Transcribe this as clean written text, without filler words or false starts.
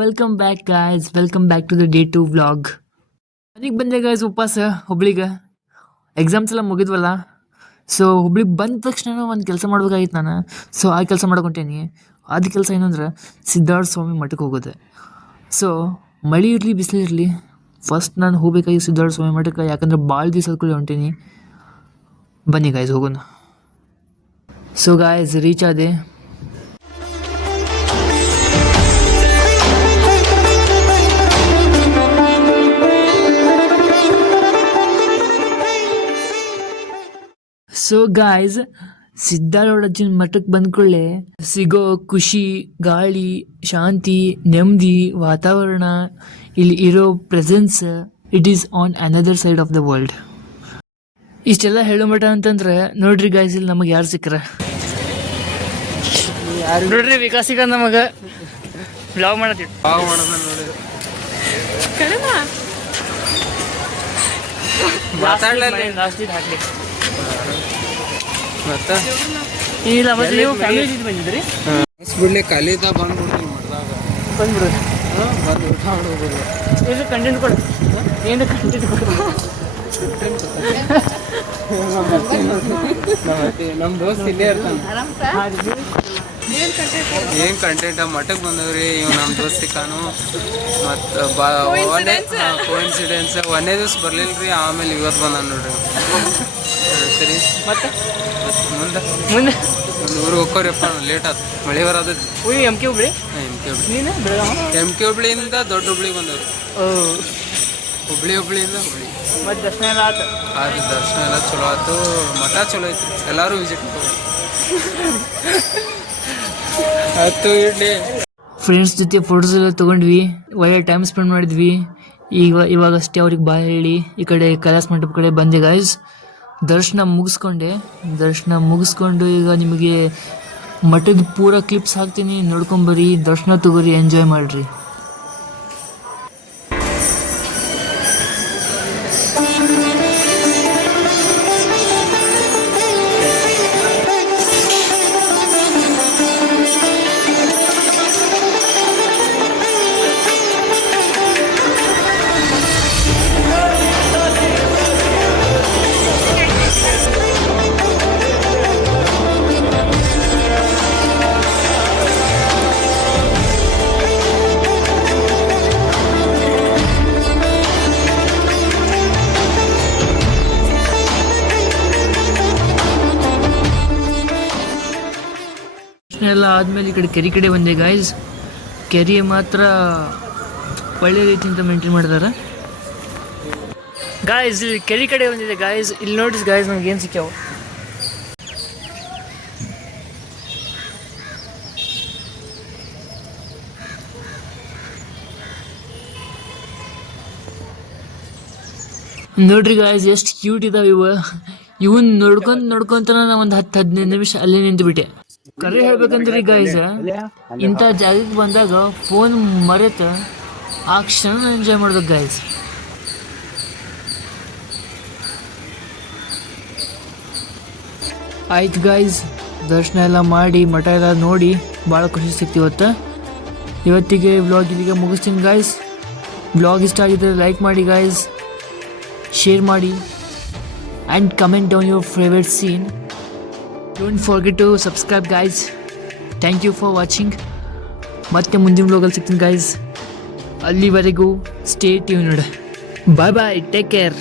Welcome back guys, welcome back to the day 2 vlog. ಮನೆಗೆ ಬಂದೆ guys ಉಪವಾಸ ಹುಬ್ಳಿಗೆ. Exams ಎಲ್ಲ ಮುಗಿದ್ವಲ್ಲ, ಸೊ ಹುಬ್ಳಿಗೆ ಬಂದ ತಕ್ಷಣ ಒಂದು ಕೆಲಸ ಮಾಡ್ಬೇಕಾಗಿತ್ತು ನಾನು. ಸೊ ಆ ಕೆಲಸ ಮಾಡ್ಕೊಂಟೇನಿ. ಅದು ಕೆಲಸ ಏನಂದ್ರೆ ಸಿದ್ಧಾರ್ಥ ಸ್ವಾಮಿ ಮಠಕ್ಕೆ ಹೋಗೋದು. ಸೊ ಮಳೆ ಇರಲಿ ಬಿಸಿಲು ಇರಲಿ, ಫಸ್ಟ್ ನಾನು ಹೋಗ್ಬೇಕಾಗಿ ಸಿದ್ಧಾರ್ಥ ಸ್ವಾಮಿ ಮಠಕ್ಕೆ, ಯಾಕಂದ್ರೆ ಭಾಳ ದಿವಸ ಕೂಡ ಹೊಂಟೀನಿ. ಬನ್ನಿ ಗಾಯ್ಸ್ ಹೋಗೋಣ. ಸೊ ಗಾಯ್ಸ್ ರೀಚ್ ಆದೆ. ಸೊ ಗಾಯ್ಸ್, ಸಿದ್ಧಾರೂಢಜ್ಜನ ಮಠಕ್ಕೆ ಬಂದ ಕೂಡಲೇ ಸಿಗೋ ಖುಷಿ, ಗಾಳಿ, ಶಾಂತಿ, ನೆಮ್ಮದಿ, ವಾತಾವರಣ, ಇಲ್ಲಿ ಇರೋ presence, it is on another side of the world. ಇಷ್ಟೆಲ್ಲ ಹೇಳೋ ಮಠ ಅಂತಂದ್ರೆ ನೋಡ್ರಿ ಗಾಯ್ಸ್, ಇಲ್ಲಿ ನಮಗೆ ಯಾರು ಸಿಕ್ಕರ ನೋಡ್ರಿ, ವಿಕಾಸ್ ಸಿಕ್ಕ ನಮಗೆ ಬ್ಲಾಗ್ ಮಾಡತ್ತೀವಿ. ಹಾಕ್ಲಿ ಇಲ್ಲ, ಮತ್ತೆ ನೀವು ಫ್ಯಾಮಿಲಿ ಜೊತೆ ಬಂದಿದ್ರಿ? ಬಿಡ್ಲಿ ಕಲಿತ ಬಂದ್ಬಿಡ್ತೀವಿ ಮಾಡಿದಾಗ ಬಂದ್ಬಿಡು. ಬಂದು ಊಟ ಮಾಡೋದು. ಏನು ಕಂಟೆಂಟ್ ಕೊಡು, ಏನು ಕಂಟೆಂಟ್ ಕೊಡು. ನಮ್ಮ ದೋಸ್ತ್ ಇಲ್ಲೇ ಇರ್ತಾನೆ. ಏನು ಕಂಟೆಂಟ್ ಮಠಕ್ಕೆ ಬಂದವ್ರಿ. ಇವ್ ನಮ್ಮ ದೋಸ್ತ್ ಸಿಕ್ಕಾನು. ಮತ್ತು ಕೋಇನ್ಸಿಡೆನ್ಸ್ ಒಂದೇ ದಿವ್ಸ ಬರ್ಲಿಲ್ಲ ರೀ, ಆಮೇಲೆ ಇವತ್ತು ಬಂದ ನೋಡ್ರಿ. ಸರಿ, ಮತ್ತೆ ಮುಂದೆ ಮುಂದೆ ಒಂದು ಊರಿಗೆ ಹೋಗ್ಕೋರಿಯಪ್ಪ, ಲೇಟ್ ಆಯ್ತು, ಮಳೆ ಬರೋದು. M K Hubli. M K ಹುಬ್ಳಿಯಿಂದ ದೊಡ್ಡ ಹುಬ್ಳಿಗೆ ಬಂದವ್ರು. ಹುಬ್ಳಿಯಿಂದ ಹುಬ್ಳಿ. ಮತ್ತು ದರ್ಶನ ಎಲ್ಲ ಆಯ್ತು. ದರ್ಶನ ಎಲ್ಲ ಚಲೋ ಆಯ್ತು, ಮಠ ಚಲೋ ಐತಿ, ಎಲ್ಲರೂ ವಿಸಿಟ್ ಮಾಡ್ತಾರೆ. ಆಯ್ತು ಇಡ್ಲಿ. ಫ್ರೆಂಡ್ಸ್ ಜೊತೆ ಫೋಟೋಸ್ ಎಲ್ಲ ತೊಗೊಂಡ್ವಿ, ಒಳ್ಳೆ ಟೈಮ್ ಸ್ಪೆಂಡ್ ಮಾಡಿದ್ವಿ. ಇವಾಗಷ್ಟೇ ಅವ್ರಿಗೆ ಬಾಯ್ ಹೇಳಿ ಈ ಕಡೆ ಕೈಲಾಸ ಮಂಟಪ ಕಡೆ ಬಂದೆ ಗಾಯ್ಸ್. ದರ್ಶನ ಮುಗಿಸ್ಕೊಂಡು ಈಗ ನಿಮಗೆ ಮಠದ ಪೂರ ಕ್ಲಿಪ್ಸ್ ಹಾಕ್ತೀನಿ, ನೋಡ್ಕೊಂಬರ್ರಿ, ದರ್ಶನ ತಗೋರಿ, ಎಂಜಾಯ್ ಮಾಡಿರಿ. ಎಲ್ಲ ಆದಮೇಲೆ ಈ ಕಡೆ ಕೆರೆ ಕಡೆ ಬಂದೆ ಗಾಯ್ಸ್. ಕೆರೆ ಮಾತ್ರ ಒಳ್ಳೆ ರೀತಿಯಿಂದ ಮೇಂಟೈನ್ ಮಾಡಿದಾರೆ ಗಾಯ್ಸ್. ಇಲ್ಲಿ ಕೆರೆ ಕಡೆ ಬಂದಿದೆ ಗಾಯ್ಸ್. ಇಲ್ಲಿ ನೋಡಿಸ್ ಗಾಯ್ಸ್, ನಮ್ಗೆ ಏನು ಸಿಕ್ಕಾವು. ನೋಡ್ರಿ ಗಾಯ್ಸ್, ಎಷ್ಟು ಕ್ಯೂಟ್ ಇದಾವೆ ಇವನ್ ನೋಡ್ಕೊಂತ ನಾ ಒಂದು 10-15 ನಿಮಿಷ ಅಲ್ಲೇ ನಿಂತುಬಿಟ್ಟೆ. ಕರೆ ಹೇಳ್ಬೇಕಂದ್ರಿ ಗಾಯ್ಸ್, ಇಂಥ ಜಾಗಕ್ಕೆ ಬಂದಾಗ ಫೋನ್ ಮರೆತ ಆ ಕ್ಷಣ ಎಂಜಾಯ್ ಮಾಡ್ಬೇಕು ಗಾಯ್ಸ್. ಆಯ್ತು ಗಾಯ್ಸ್, ದರ್ಶನ ಎಲ್ಲ ಮಾಡಿ ಮಠ ಎಲ್ಲ ನೋಡಿ ಭಾಳ ಖುಷಿ ಸಿಕ್ತು ಇವತ್ತಿಗೆ ವ್ಲಾಗ್ ಇಲ್ಲಿಗೆ ಮುಗಿಸ್ತೀನಿ ಗಾಯ್ಸ್. ವ್ಲಾಗ್ ಇಷ್ಟ ಆಗಿದ್ರೆ ಲೈಕ್ ಮಾಡಿ ಗಾಯ್ಸ್, ಶೇರ್ ಮಾಡಿ, and comment down your favourite scene. Don't forget to subscribe guys. Thank you for watching. ಮತ್ತೆ ಮುಂದಿನ ವ್ಲಾಗಲ್ಲಿ ಸಿಗ್ತೀನಿ ಗಾಯ್ಸ್. ಅಲ್ಲಿವರೆಗೂ stay tuned. Bye bye, take care.